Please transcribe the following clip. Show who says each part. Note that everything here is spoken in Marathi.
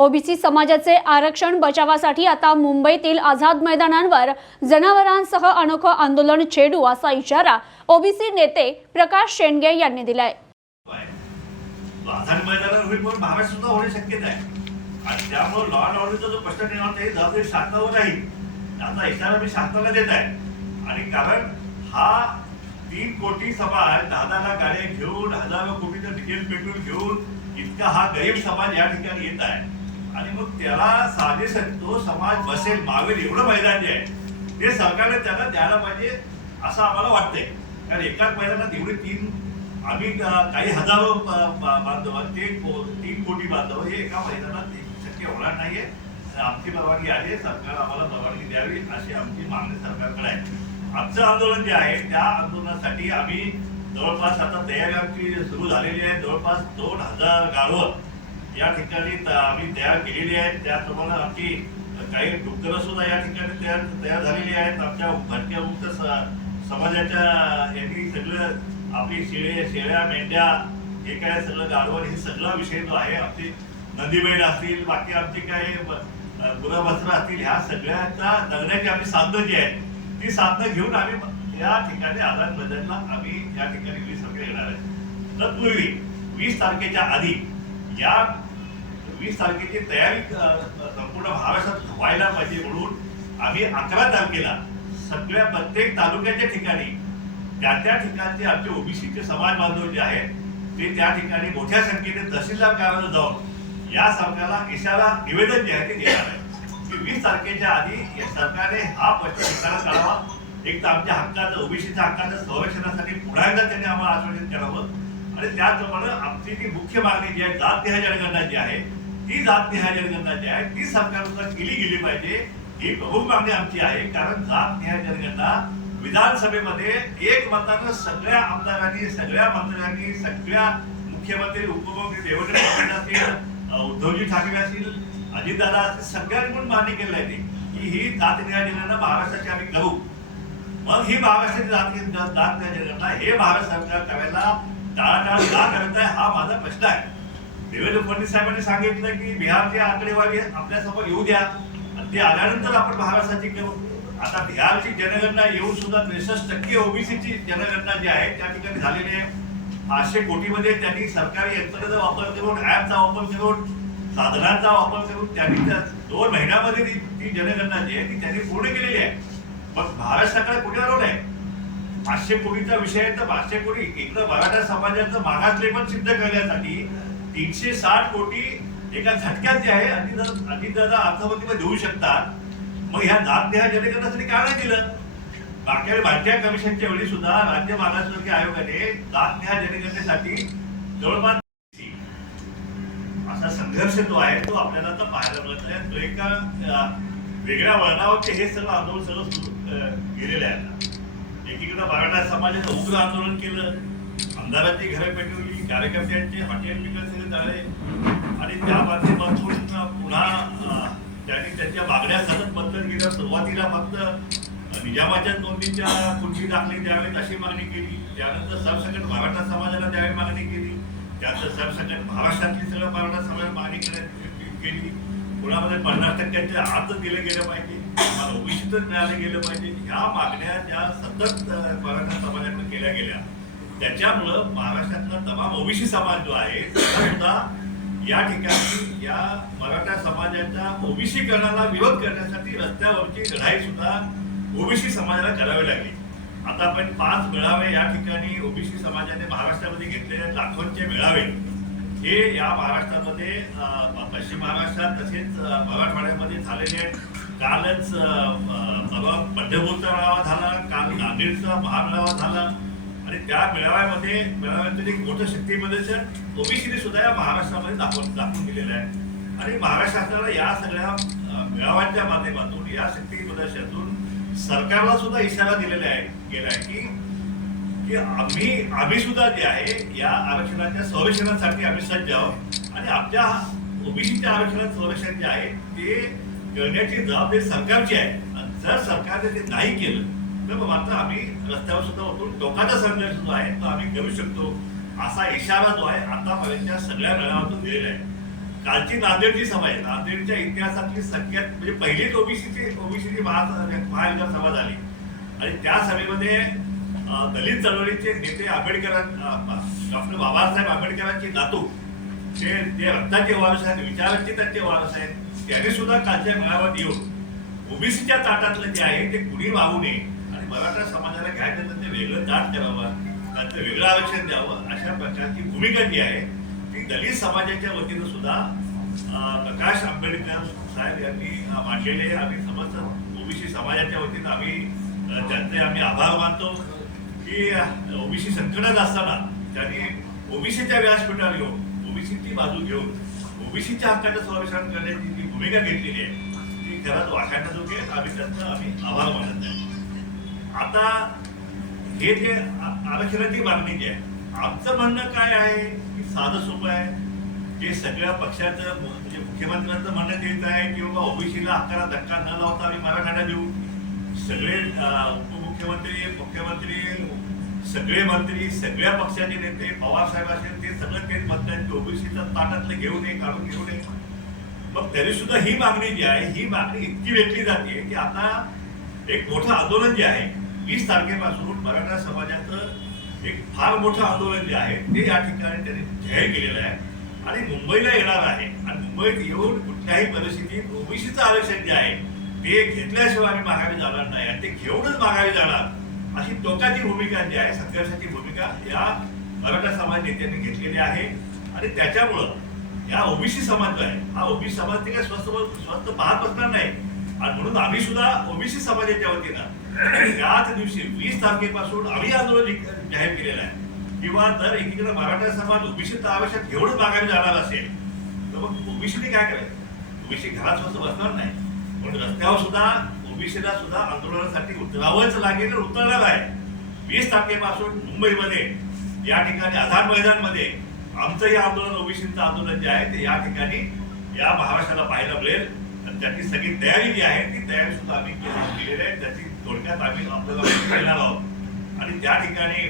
Speaker 1: ओबीसी समाजाचे आरक्षण बचावासाठी आता मुंबईतील आझाद मैदानांवर जनावरांसह अनोखं आंदोलन छेडू असा इशारा ओबीसी नेते प्रकाश शेंडगे यांनी दिलाय.
Speaker 2: आझाद मैदानावर होईल पण महाराष्ट्र सुद्धा होणे शक्यता आहे. आणि त्यामुळे लॉ अँड ऑर्डरचा जो प्रश्न निर्माण होता, जबाबदारी शासनावर राहील त्याचा इशारा मी शासनाला देत आहे. आणि कारण हा तीन कोटी समाज दहा दहा लाख गाड्या घेऊन हजारो कोटीचं डिझेल पेट्रोल घेऊन इतका हा गरीब समाज या ठिकाणी येत आहे. आणि मग त्याला साजेस तो समाज बसेल मावेल एवढं मैदान जे आहे. ते सरकारने त्याला द्यायला पाहिजे असं आम्हाला वाटतंय. कारण एकाच मैदानात एवढे तीन आम्ही काही हजारो बांधव ते को- तीन कोटी बांधव हे एका मैदानात ते शक्य होणार नाहीये. आमची परवानगी आहे सरकार आम्हाला परवानगी द्यावी अशी आमची मागणी सरकारकडे आहे. आमचं आंदोलन जे आहे त्या आंदोलनासाठी आम्ही जवळपास आता तयारी आमची सुरू झालेली आहे. जवळपास दोन हजार गावं या ठिकाणी आम्ही तयार केलेली आहेत. त्याप्रमाणे आमची काही डुक्करं सुद्धा या ठिकाणी तयार तयार झालेली आहेत. आमच्या भटक्या मुक्त स- समाजाच्या यांनी सगळं आपली शेळे शेळ्या मेंढ्या हे काय सगळं गाडवण हे सगळा विषय जो आहे आमचे नदीबैल असतील बाकी आमचे काय गुरवस्त्र असतील ह्या सगळ्याच्या जगण्याची आम्ही साधनं जी आहेत ती साधनं घेऊन आम्ही या ठिकाणी आझाद मैदानला आम्ही या ठिकाणी वीस तारखेला येणार आहे. तत्पूर्वी वीस तारखेच्या आधी या वीस तारखेची तयारी संपूर्ण महाराष्ट्रात व्हायला पाहिजे म्हणून आम्ही अकरा तारखेला सगळ्या प्रत्येक तालुक्याच्या ठिकाणी त्या त्या ठिकाणचे आमचे ओबीसीचे समाज बांधव जे आहेत ते त्या ठिकाणी मोठ्या संख्येने तहसीलदार कार्यालयात जाऊन या सरकारला इशारा निवेदन जे आहे ते देणार आहे की वीस तारखेच्या आधी या सरकारने हा प्रश्न निकालात काढावा. एक तर आमच्या हक्काचं ओबीसीच्या हक्काचं संरक्षणासाठी पुन्हा एकदा त्यांनी आम्हाला आश्वासन करावं आणि त्याचप्रमाणे आमची जी मुख्य मागणी जी आहे जातनिहाय जनगणना जी आहे ती जातनिहाय जनगणना जी आहे. ती सरकारनुसार केली गेली पाहिजे. ही प्रमुख मागणी आमची आहे. कारण जातनिहाय जनगणना विधानसभेमध्ये एक मतानं सगळ्या आमदारांनी सगळ्या मंत्र्यांनी सगळ्या मुख्यमंत्री उपमुख्यमंत्री देवेंद्र फडणवीस असतील उद्धवजी ठाकरे असतील अजितदादा असतील सगळ्यांनी म्हणून मान्य केलं आहे की ही जातनिहाय जनगणना महाराष्ट्राची आम्ही करू. मग ही महाराष्ट्राची जात जात जनगणना हे भारत सरकार करायला टाळाटाळ का करत आहे हा माझा प्रश्न आहे. देवेंद्र फडणवीस साहेबांनी सांगितलं की बिहारची आकडेवारी आपल्यासमोर येऊ द्या. आणि ते आल्यानंतर आपण महाराष्ट्राची घेऊ. आता बिहारची जनगणना येऊन सुद्धा त्रेसष्ट टक्के ओबीसीची जनगणना जी आहे त्या ठिकाणी झालेली आहे. पाचशे कोटीमध्ये त्यांनी सरकारी यंत्रणेचा वापर करून ॲपचा वापर करून साधनांचा वापर करून त्यांनी त्या दोन महिन्यामध्ये ती ती जनगणना जी आहे ती त्यांनी पूर्ण केलेली आहे. मग महाराष्ट्राकडे कुठे रोल आहे पाचशे कोटीचा विषय आहे तर पाचशे कोटी इकडं मराठा समाजाचं मागासले पण सिद्ध करण्यासाठी तीनशे साठ कोटी एका झटक्यात जे आहे अजित अजितदादा अर्थमंत्रीमध्ये देऊ शकतात मग ह्या जात देहा जनगणनासाठी का नाही दिलं बाकी वेळी कमिशनच्या वेळी सुद्धा राज्य मागासवर्गीय आयोगाने जात देहा जनगणनेसाठी जवळपास असा संघर्ष जो आहे तो आपल्याला आता पाहायला मिळत आहे तो एका वेगळ्या वळणावरचे हे सगळं आंदोलन सगळं सुरू गेलेले गेलेलं आहे एकीकडे मराठा समाजाचं उग्र आंदोलन केलं आमदारांची घरं पेटवली कार्यकर्त्यांचे हॉटेल विकत सगळे आणि त्या माध्यमातून पुन्हा त्यांनी त्यांच्या मागण्या सतत बदलत गेल्या. सुरुवातीला फक्त निजामाच्या नोंदीच्या खुर्ची दाखली द्यावी अशी मागणी केली. त्यानंतर सरसकट मराठा समाजाला त्यावेळी मागणी केली. त्यानंतर सरसकट महाराष्ट्रातली सगळं मराठा समाज मागणी करण्यात केली. कुणामध्ये पन्नास टक्क्यांच्या आत दिले गेलं पाहिजे. आम्हाला ओबीसीतच मिळालं गेलं पाहिजे. ह्या मागण्या ज्या सतत मराठा समाजाकडे केल्या गेल्या. त्याच्यामुळं महाराष्ट्रातला तमाम ओबीसी समाज जो आहे सुद्धा या ठिकाणी या मराठा समाजाच्या ओबीसीकरणाला विरोध करण्यासाठी रस्त्यावरची लढाई सुद्धा ओबीसी समाजाला करावी लागली. आता आपण पाच मेळावे या ठिकाणी ओबीसी समाजाने महाराष्ट्रामध्ये घेतलेले लाखोंचे मेळावे. हे या महाराष्ट्रामध्ये पश्चिम महाराष्ट्रात तसेच मराठवाड्यामध्ये झालेले आहेत. कालच पंढरपूरचा मेळावा झाला काल नांदेडचा महामेळावा झाला. म्हणजे आणि त्या मेळाव्यामध्ये मेळाव्यातून एक मोठं शक्तीमध्ये ओबीसीने सुद्धा या महाराष्ट्रामध्ये दाखवून दाखवून दिलेलं आहे. आणि महाराष्ट्र शासनाला या सगळ्या मेळाव्यांच्या माध्यमातून या शक्ती प्रदर्शनातून सरकारला सुद्धा इशारा दिलेला आहे गेला आहे की की आम्ही आम्ही सुद्धा जे आहे या आरक्षणाच्या संरक्षणासाठी आम्ही सज्ज आहोत. आणि आमच्या ओबीसीच्या आरक्षणात संरक्षण जे आहे ते करण्याची जबाबदारी सरकारची आहे. आणि जर सरकारने ते नाही केलं तर मात्र आम्ही रस्त्यावर सुद्धा उतरून टोकाचा संघर्ष जो आहे तो आम्ही करू शकतो. असा इशारा जो आहे आतापर्यंतच्या सगळ्या मेळाव्यातून दिलेला आहे. कालची नांदेडची सभा आहे. नांदेडच्या इतिहासातली सगळ्यात म्हणजे पहिलीच ओबीसीची ओबीसीची महाविकास सभा झाली. आणि त्या सभेमध्ये दलित चळवळीचे नेते आंबेडकर डॉक्टर बाबासाहेब आंबेडकरांचे नातू ते जे रक्ताचे वारस आहेत विचारांचे त्यांचे वारस आहेत त्यांनी सुद्धा कालच्या मेळाव्यात येऊन ओबीसीच्या ताटातलं जे आहे ते कुणी वाहू नये. मराठा समाजाला काय करतात ते वेगळं ताट करावं त्यांचं वेगळं आरक्षण द्यावं अशा प्रकारची भूमिका जी आहे ती दलित समाजाच्या वतीनं सुद्धा प्रकाश आंबेडकर साहेब यांनी मांडलेले आम्ही समस्त ओबीसी समाजाच्या वतीनं आम्ही त्यांचे आम्ही आभार मानतो. की ओबीसी संकटात असताना त्यांनी ओबीसीच्या व्यासपीठावर घेऊन ओबीसीची बाजू घेऊन ओबीसीच्या हक्काचं संरक्षण करण्याची जी भूमिका घेतलेली आहे ती खरंच वाखाणण्याजोगी आहे. आम्ही त्यांचा आम्ही आभार मानत आहे आता हे जे आरक्षणाची मागणी जी आहे आमचं म्हणणं काय आहे? की साधं सोपं आहे. जे सगळ्या पक्षाचं म्हणजे मुख्यमंत्र्यांचं म्हणणं देत आहे की बाबा ओबीसीला हक्काला धक्का न लावता आम्ही मराठा देऊ. सगळे उपमुख्यमंत्री मुख्यमंत्री सगळे मंत्री सगळ्या पक्षाचे नेते पवार साहेब असेल ते सगळं तेच म्हणतात की ओबीसीचं ताटातलं घेऊ नये काढून घेऊ नये. मग तरी सुद्धा ही मागणी जी आहे ही मागणी इतकी वेगळी जाते की आता एक मोठं आंदोलन जे आहे वीस तारखेपासून मराठा समाजाचं एक फार मोठं आंदोलन जे आहे ते या ठिकाणी त्यांनी जाहीर केलेलं आहे. आणि मुंबईला येणार आहे. आणि मुंबईत येऊन कुठल्याही परिस्थितीत ओबीसीचं आरक्षण जे आहे ते घेतल्याशिवाय आम्ही माघारी जाणार नाही. आणि ते घेऊनच माघारी जाणार अशी टोकाची भूमिका जी आहे संघर्षाची भूमिका या मराठा समाज नेत्यांनी घेतलेली आहे. आणि त्याच्यामुळं या ओबीसी समाज जो आहे हा ओबीसी समाज ते काय स्वस्त स्वस्त पाहत बसणार नाही. आणि म्हणून आम्ही सुद्धा ओबीसी समाजाच्या वतीनं याच दिवशी वीस तारखेपासून आम्ही आंदोलन जाहीर केलेलं आहे. किंवा जर एकीकडे मराठा समाज ओबीसी आवश्यक एवढं मागायला जाणार असेल तर मग ओबीसीने काय करायचं? ओबीसी घरात स्वस्त बसणार नाही. पण रस्त्यावर सुद्धा ओबीसीला सुद्धा आंदोलनासाठी उतरावंच लागेल उतरणार आहे. वीस तारखेपासून मुंबईमध्ये या ठिकाणी आझाद मैदानमध्ये आमचं हे आंदोलन ओबीसीचं आंदोलन जे आहे ते या ठिकाणी या महाराष्ट्राला पाहायला मिळेल. आणि त्याची सगळी तयारी जी आहे ती तयारी सुद्धा आम्ही केलेली आहे. त्याची थोडक्यात आम्ही आपल्याला करणार आहोत. आणि त्या ठिकाणी